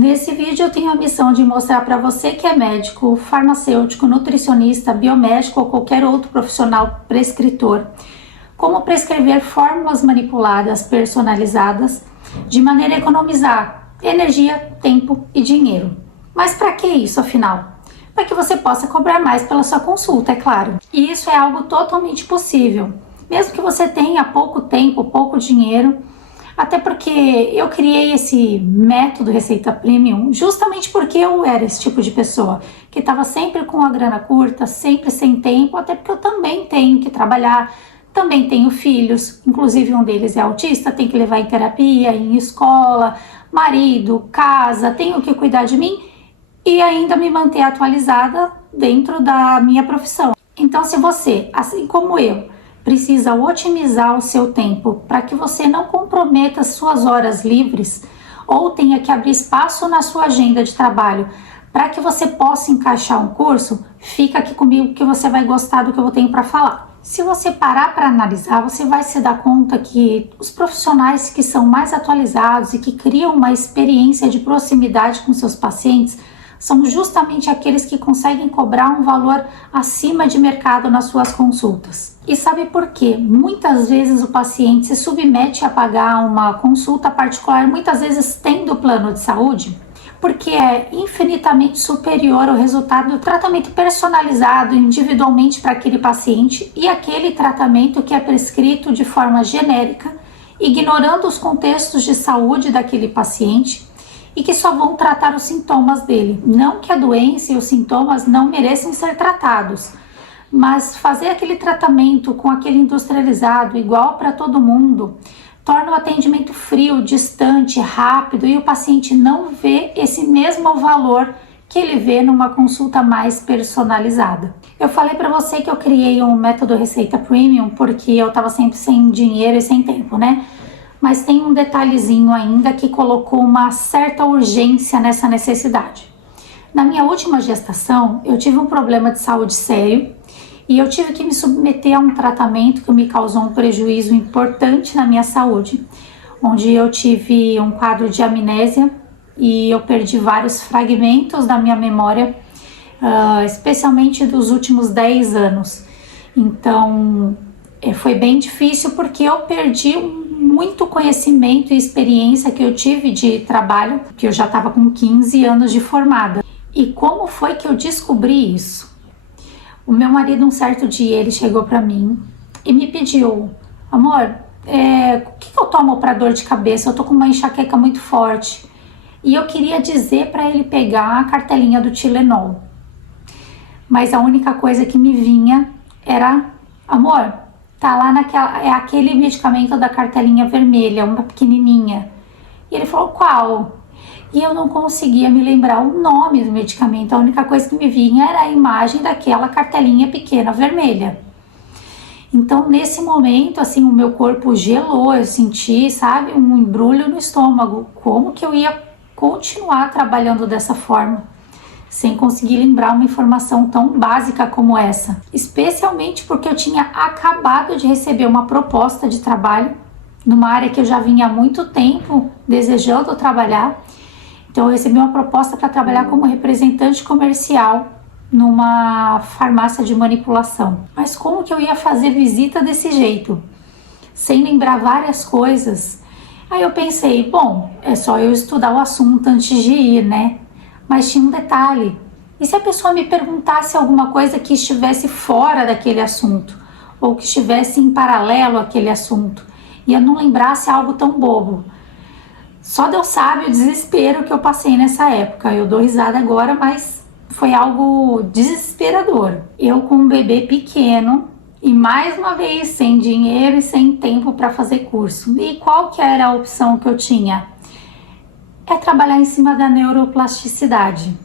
Nesse vídeo eu tenho a missão de mostrar para você que é médico, farmacêutico, nutricionista, biomédico ou qualquer outro profissional prescritor, como prescrever fórmulas manipuladas, personalizadas, de maneira a economizar energia, tempo e dinheiro. Mas para que isso, afinal? Para que você possa cobrar mais pela sua consulta, é claro. E isso é algo totalmente possível, mesmo que você tenha pouco tempo, pouco dinheiro. Até porque eu criei esse método Receita Premium justamente porque eu era esse tipo de pessoa que estava sempre com a grana curta, sempre sem tempo, até porque eu também tenho que trabalhar, também tenho filhos, inclusive um deles é autista, tem que levar em terapia, em escola, marido, casa, tenho que cuidar de mim e ainda me manter atualizada dentro da minha profissão. Então, se você, assim como eu, precisa otimizar o seu tempo para que você não comprometa suas horas livres ou tenha que abrir espaço na sua agenda de trabalho para que você possa encaixar um curso, fica aqui comigo que você vai gostar do que eu tenho para falar. Se você parar para analisar, você vai se dar conta que os profissionais que são mais atualizados e que criam uma experiência de proximidade com seus pacientes são justamente aqueles que conseguem cobrar um valor acima de mercado nas suas consultas. E sabe por quê? Muitas vezes o paciente se submete a pagar uma consulta particular, muitas vezes tendo plano de saúde, porque é infinitamente superior ao resultado do tratamento personalizado individualmente para aquele paciente e aquele tratamento que é prescrito de forma genérica, ignorando os contextos de saúde daquele paciente e que só vão tratar os sintomas dele. Não que a doença e os sintomas não mereçam ser tratados, mas fazer aquele tratamento com aquele industrializado igual para todo mundo torna o atendimento frio, distante, rápido e o paciente não vê esse mesmo valor que ele vê numa consulta mais personalizada. Eu falei para você que eu criei um método Receita Premium porque eu estava sempre sem dinheiro e sem tempo, né? Mas tem um detalhezinho ainda que colocou uma certa urgência nessa necessidade. Na minha última gestação, eu tive um problema de saúde sério e eu tive que me submeter a um tratamento que me causou um prejuízo importante na minha saúde, onde eu tive um quadro de amnésia e eu perdi vários fragmentos da minha memória, especialmente dos últimos 10 anos. Então, foi bem difícil porque eu perdi muito conhecimento e experiência que eu tive de trabalho, que eu já estava com 15 anos de formada. E como foi que eu descobri isso? O meu marido, um certo dia, ele chegou para mim e me pediu: amor, o que eu tomo para dor de cabeça? Eu tô com uma enxaqueca muito forte. E eu queria dizer para ele pegar a cartelinha do Tilenol. Mas a única coisa que me vinha era: amor, tá lá naquela, é aquele medicamento da cartelinha vermelha, uma pequenininha. E ele falou: qual? E eu não conseguia me lembrar o nome do medicamento. A única coisa que me vinha era a imagem daquela cartelinha pequena vermelha. Então, nesse momento, assim, o meu corpo gelou, eu senti, sabe, um embrulho no estômago. Como que eu ia continuar trabalhando dessa forma, sem conseguir lembrar uma informação tão básica como essa? Especialmente porque eu tinha acabado de receber uma proposta de trabalho numa área que eu já vinha há muito tempo desejando trabalhar. Então eu recebi uma proposta para trabalhar como representante comercial numa farmácia de manipulação. Mas como que eu ia fazer visita desse jeito, sem lembrar várias coisas? Aí eu pensei, bom, é só eu estudar o assunto antes de ir, né? Mas tinha um detalhe: e se a pessoa me perguntasse alguma coisa que estivesse fora daquele assunto, ou que estivesse em paralelo àquele assunto, e eu não lembrasse algo tão bobo? Só Deus sabe o desespero que eu passei nessa época. Eu dou risada agora, mas foi algo desesperador. Eu com um bebê pequeno e mais uma vez sem dinheiro e sem tempo para fazer curso. E qual que era a opção que eu tinha? É trabalhar em cima da neuroplasticidade.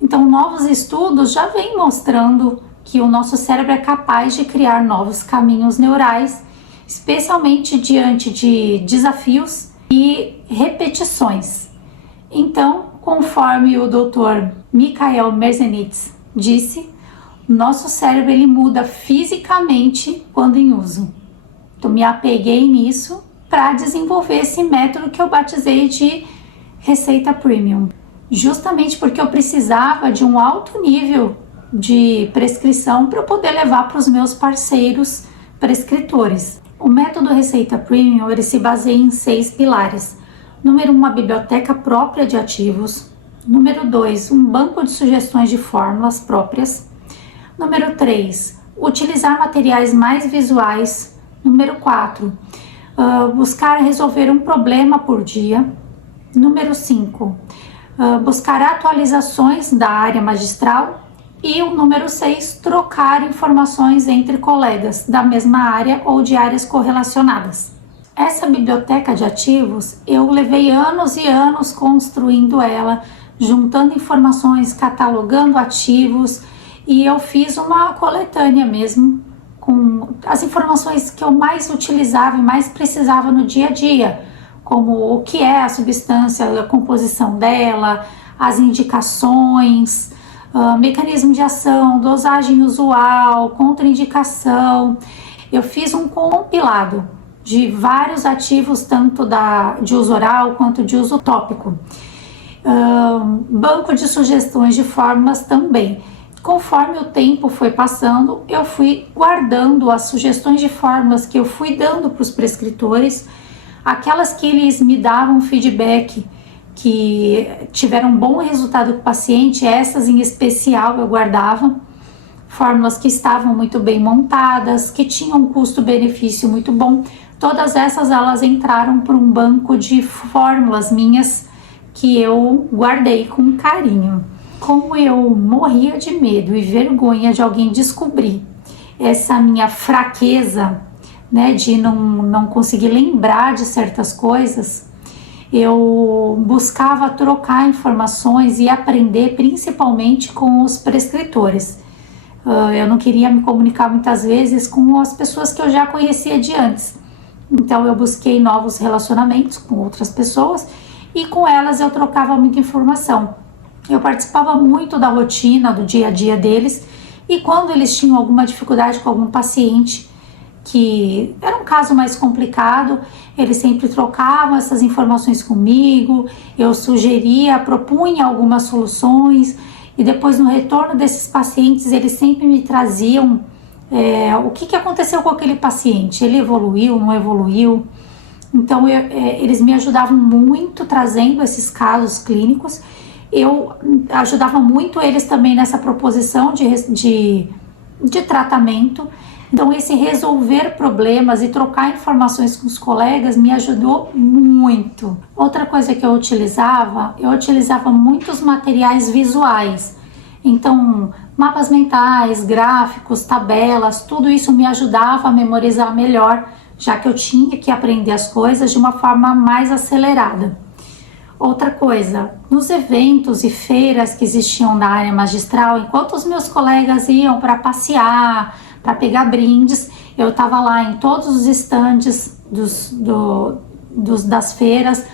Então, novos estudos já vêm mostrando que o nosso cérebro é capaz de criar novos caminhos neurais, especialmente diante de desafios e repetições. Então, conforme o Dr. Michael Merzenitz disse, o nosso cérebro ele muda fisicamente quando em uso. Então, me apeguei nisso para desenvolver esse método que eu batizei de Receita Premium. justamente porque eu precisava de um alto nível de prescrição para eu poder levar para os meus parceiros prescritores. O método Receita Premium ele se baseia em 6 pilares. Número 1, uma biblioteca própria de ativos. Número 2, um banco de sugestões de fórmulas próprias. Número 3, utilizar materiais mais visuais. Número 4, buscar resolver um problema por dia. Número 5, buscar atualizações da área magistral. E o número 6, trocar informações entre colegas da mesma área ou de áreas correlacionadas. Essa biblioteca de ativos, eu levei anos e anos construindo ela, juntando informações, catalogando ativos, e eu fiz uma coletânea mesmo com as informações que eu mais utilizava e mais precisava no dia a dia, como o que é a substância, a composição dela, as indicações, mecanismo de ação, dosagem usual, contraindicação. Eu fiz um compilado de vários ativos, tanto de uso oral quanto de uso tópico. Banco de sugestões de fórmulas também. Conforme o tempo foi passando, eu fui guardando as sugestões de fórmulas que eu fui dando para os prescritores, aquelas que eles me davam feedback, que tiveram um bom resultado com o paciente, essas em especial eu guardava. Fórmulas que estavam muito bem montadas, que tinham um custo-benefício muito bom, todas essas elas entraram para um banco de fórmulas minhas que eu guardei com carinho. Como eu morria de medo e vergonha de alguém descobrir essa minha fraqueza, né, de não conseguir lembrar de certas coisas, eu buscava trocar informações e aprender principalmente com os prescritores. Eu não queria me comunicar muitas vezes com as pessoas que eu já conhecia de antes. Então eu busquei novos relacionamentos com outras pessoas e com elas eu trocava muita informação. Eu participava muito da rotina, do dia a dia deles, e quando eles tinham alguma dificuldade com algum paciente, que era um caso mais complicado, eles sempre trocavam essas informações comigo, eu sugeria, propunha algumas soluções, e depois no retorno desses pacientes, eles sempre me traziam o que aconteceu com aquele paciente, ele evoluiu, não evoluiu. Então eles me ajudavam muito trazendo esses casos clínicos. Eu ajudava muito eles também nessa proposição de tratamento. Então esse resolver problemas e trocar informações com os colegas me ajudou muito. Outra coisa que eu utilizava muitos materiais visuais. Então mapas mentais, gráficos, tabelas, tudo isso me ajudava a memorizar melhor, já que eu tinha que aprender as coisas de uma forma mais acelerada. Outra coisa, nos eventos e feiras que existiam na área magistral, enquanto os meus colegas iam para passear, para pegar brindes, eu estava lá em todos os estandes das feiras,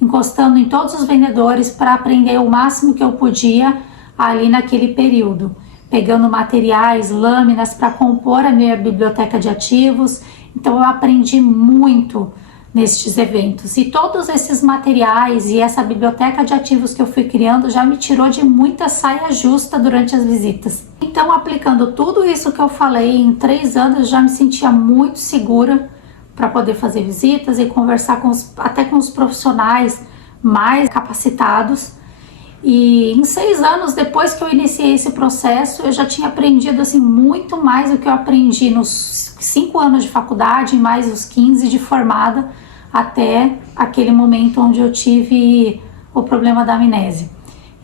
encostando em todos os vendedores para aprender o máximo que eu podia ali naquele período, pegando materiais, lâminas para compor a minha biblioteca de ativos. Então eu aprendi muito nestes eventos, e todos esses materiais e essa biblioteca de ativos que eu fui criando já me tirou de muita saia justa durante as visitas. Então, aplicando tudo isso que eu falei, em 3 anos eu já me sentia muito segura para poder fazer visitas e conversar até com os profissionais mais capacitados. E em 6 anos depois que eu iniciei esse processo, eu já tinha aprendido assim muito mais do que eu aprendi nos 5 anos de faculdade, mais os 15 de formada, até aquele momento onde eu tive o problema da amnésia.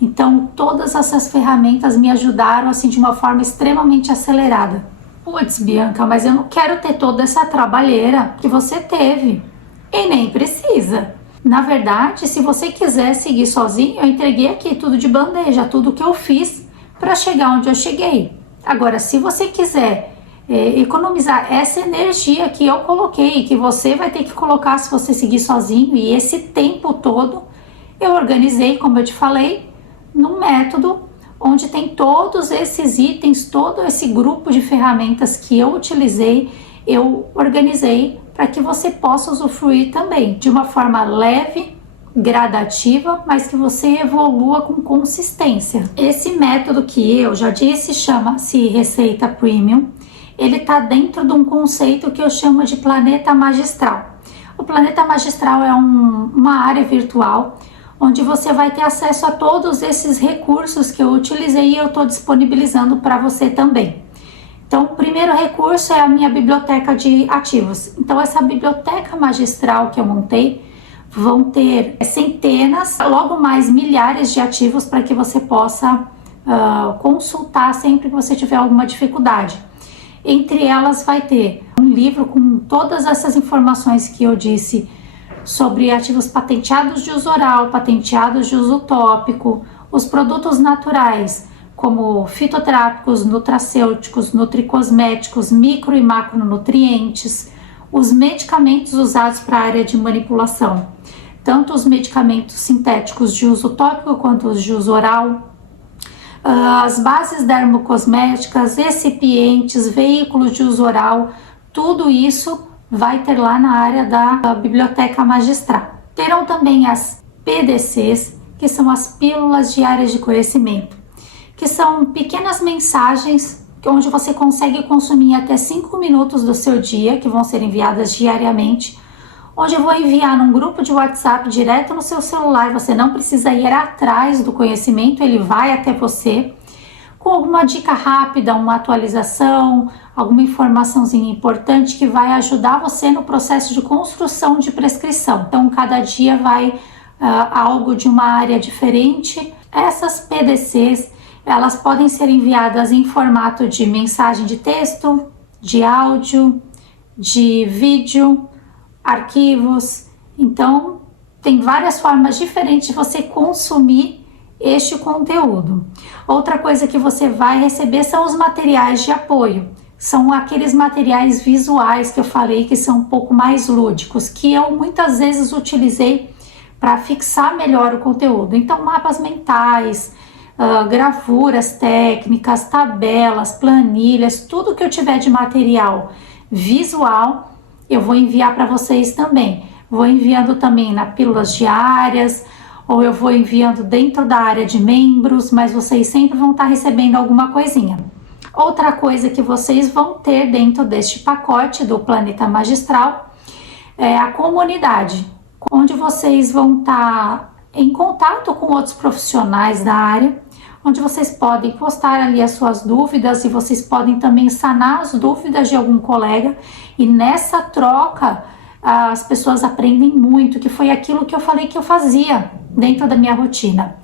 Então todas essas ferramentas me ajudaram assim de uma forma extremamente acelerada. Putz, Bianca, mas eu não quero ter toda essa trabalheira que você teve. E nem precisa. Na verdade, se você quiser seguir sozinho, eu entreguei aqui tudo de bandeja, tudo que eu fiz para chegar onde eu cheguei. Agora, se você quiser economizar essa energia que eu coloquei, que você vai ter que colocar se você seguir sozinho, e esse tempo todo, eu organizei, como eu te falei, num método onde tem todos esses itens, todo esse grupo de ferramentas que eu utilizei, eu organizei para que você possa usufruir também de uma forma leve, gradativa, mas que você evolua com consistência. Esse método que eu já disse chama-se Receita Premium. Ele está dentro de um conceito que eu chamo de planeta magistral. O planeta magistral é uma área virtual onde você vai ter acesso a todos esses recursos que eu utilizei e eu estou disponibilizando para você também. Então, o primeiro recurso é a minha biblioteca de ativos. Então, essa biblioteca magistral que eu montei vão ter centenas, logo mais milhares de ativos para que você possa consultar sempre que você tiver alguma dificuldade. Entre elas vai ter um livro com todas essas informações que eu disse sobre ativos patenteados de uso oral, patenteados de uso tópico, os produtos naturais, como fitoterápicos, nutracêuticos, nutricosméticos, micro e macronutrientes, os medicamentos usados para a área de manipulação, tanto os medicamentos sintéticos de uso tópico quanto os de uso oral, as bases dermocosméticas, recipientes, veículos de uso oral, tudo isso vai ter lá na área da biblioteca magistral. Terão também as PDCs, que são as pílulas diárias de conhecimento, que são pequenas mensagens onde você consegue consumir até 5 minutos do seu dia, que vão ser enviadas diariamente, onde eu vou enviar num grupo de WhatsApp direto no seu celular. Você não precisa ir atrás do conhecimento, ele vai até você, com alguma dica rápida, uma atualização, alguma informaçãozinha importante que vai ajudar você no processo de construção de prescrição. Então, cada dia vai algo de uma área diferente. Essas PDCs, elas podem ser enviadas em formato de mensagem de texto, de áudio, de vídeo, arquivos. Então, tem várias formas diferentes de você consumir este conteúdo. Outra coisa que você vai receber são os materiais de apoio. São aqueles materiais visuais que eu falei que são um pouco mais lúdicos, que eu muitas vezes utilizei para fixar melhor o conteúdo. Então, mapas mentais, gravuras técnicas, tabelas, planilhas, tudo que eu tiver de material visual, eu vou enviar para vocês também. Vou enviando também na pílulas diárias, ou eu vou enviando dentro da área de membros, mas vocês sempre vão estar recebendo alguma coisinha. Outra coisa que vocês vão ter dentro deste pacote do Planeta Magistral é a comunidade, onde vocês vão estar em contato com outros profissionais da área, onde vocês podem postar ali as suas dúvidas e vocês podem também sanar as dúvidas de algum colega. E nessa troca as pessoas aprendem muito, que foi aquilo que eu falei que eu fazia dentro da minha rotina.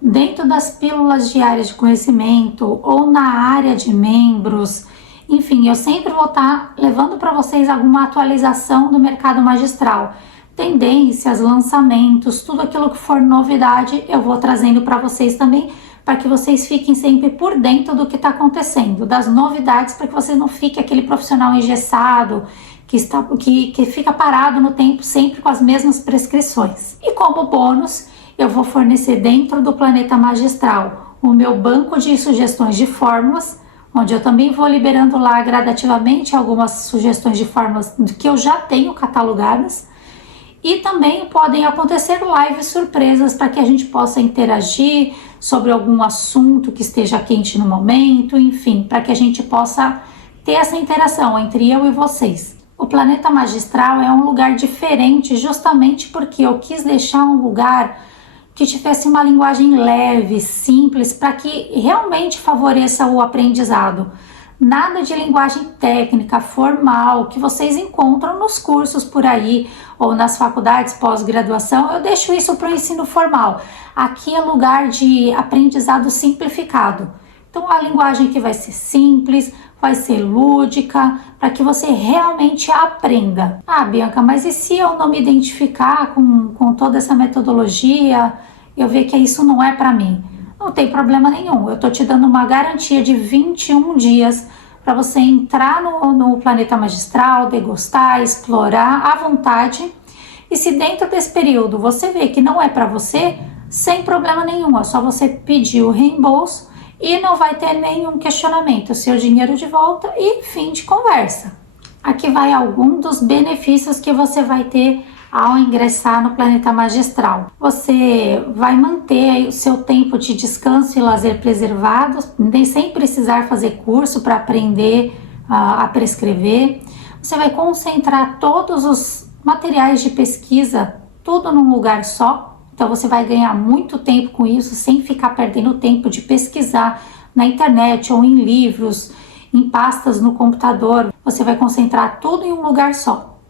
Dentro das pílulas diárias de conhecimento ou na área de membros, enfim, eu sempre vou estar levando para vocês alguma atualização do mercado magistral. Tendências, lançamentos, tudo aquilo que for novidade eu vou trazendo para vocês também, para que vocês fiquem sempre por dentro do que está acontecendo, das novidades, para que você não fique aquele profissional engessado, que fica parado no tempo sempre com as mesmas prescrições. E como bônus, eu vou fornecer dentro do Planeta Magistral o meu banco de sugestões de fórmulas, onde eu também vou liberando lá gradativamente algumas sugestões de fórmulas que eu já tenho catalogadas. E também podem acontecer lives surpresas para que a gente possa interagir sobre algum assunto que esteja quente no momento, enfim, para que a gente possa ter essa interação entre eu e vocês. O Planeta Magistral é um lugar diferente justamente porque eu quis deixar um lugar que tivesse uma linguagem leve, simples, para que realmente favoreça o aprendizado. Nada de linguagem técnica, formal, que vocês encontram nos cursos por aí ou nas faculdades pós-graduação. Eu deixo isso para o ensino formal. Aqui é lugar de aprendizado simplificado. Então a linguagem que vai ser simples, vai ser lúdica, para que você realmente aprenda. Ah, Bianca, mas e se eu não me identificar com toda essa metodologia, eu ver que isso não é para mim? Não tem problema nenhum, eu estou te dando uma garantia de 21 dias para você entrar no Planeta Magistral, degustar, explorar à vontade. E se dentro desse período você vê que não é para você, sem problema nenhum, é só você pedir o reembolso e não vai ter nenhum questionamento, seu dinheiro de volta e fim de conversa. Aqui vai algum dos benefícios que você vai ter ao ingressar no Planeta Magistral. Você vai manter o seu tempo de descanso e lazer preservados, sem precisar fazer curso para aprender a prescrever. Você vai concentrar todos os materiais de pesquisa, tudo num lugar só. Então você vai ganhar muito tempo com isso, sem ficar perdendo tempo de pesquisar na internet ou em livros, em pastas no computador. Você vai concentrar tudo em um lugar só.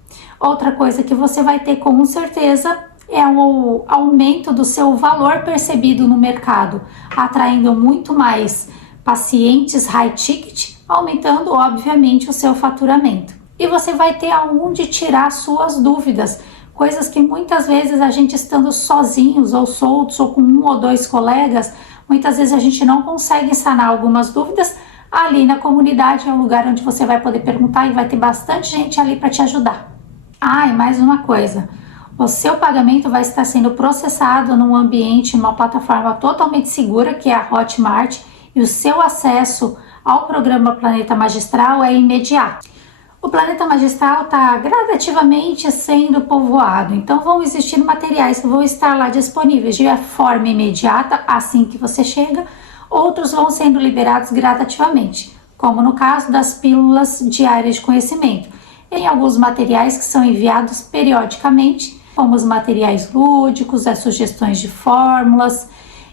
Outra coisa que você vai ter com certeza é o aumento do seu valor percebido no mercado, atraindo muito mais pacientes high ticket, aumentando obviamente o seu faturamento. E você vai ter aonde tirar suas dúvidas, coisas que muitas vezes a gente estando sozinhos ou soltos ou com um ou dois colegas, muitas vezes a gente não consegue sanar algumas dúvidas. Ali na comunidade é um lugar onde você vai poder perguntar e vai ter bastante gente ali para te ajudar. E mais uma coisa, o seu pagamento vai estar sendo processado num ambiente, numa plataforma totalmente segura, que é a Hotmart, e o seu acesso ao programa Planeta Magistral é imediato. O Planeta Magistral está gradativamente sendo povoado, então vão existir materiais que vão estar lá disponíveis de forma imediata, assim que você chega. Outros vão sendo liberados gradativamente, como no caso das pílulas diárias de conhecimento. Tem alguns materiais que são enviados periodicamente, como os materiais lúdicos, as sugestões de fórmulas.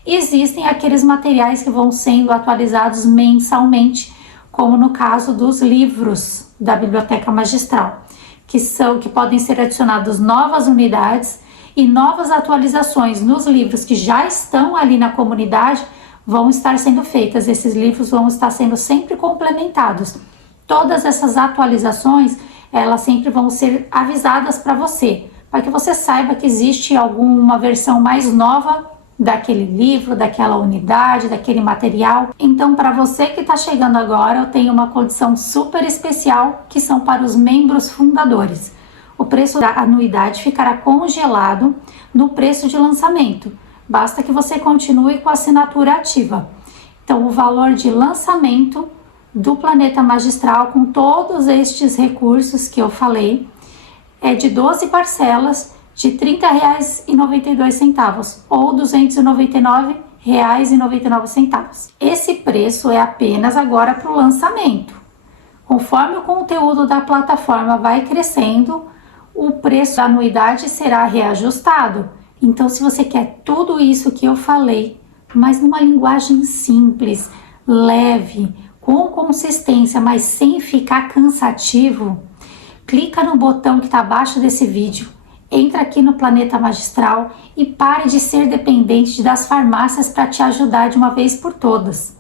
Existem aqueles materiais que vão sendo atualizados mensalmente, como no caso dos livros da Biblioteca Magistral, que podem ser adicionados novas unidades e novas atualizações nos livros que já estão ali na comunidade vão estar sendo feitas. Esses livros vão estar sendo sempre complementados. Todas essas atualizações, elas sempre vão ser avisadas para você, para que você saiba que existe alguma versão mais nova daquele livro, daquela unidade, daquele material. Então, para você que está chegando agora, eu tenho uma condição super especial, que são para os membros fundadores. O preço da anuidade ficará congelado no preço de lançamento. Basta que você continue com a assinatura ativa. Então, o valor de lançamento do Planeta Magistral, com todos estes recursos que eu falei, é de 12 parcelas de R$ 30,92 ou R$ 299,99. Esse preço é apenas agora para o lançamento. Conforme o conteúdo da plataforma vai crescendo, o preço da anuidade será reajustado. Então, se você quer tudo isso que eu falei, mas numa linguagem simples, leve, com consistência, mas sem ficar cansativo, clica no botão que está abaixo desse vídeo, entra aqui no Planeta Magistral e pare de ser dependente das farmácias para te ajudar de uma vez por todas.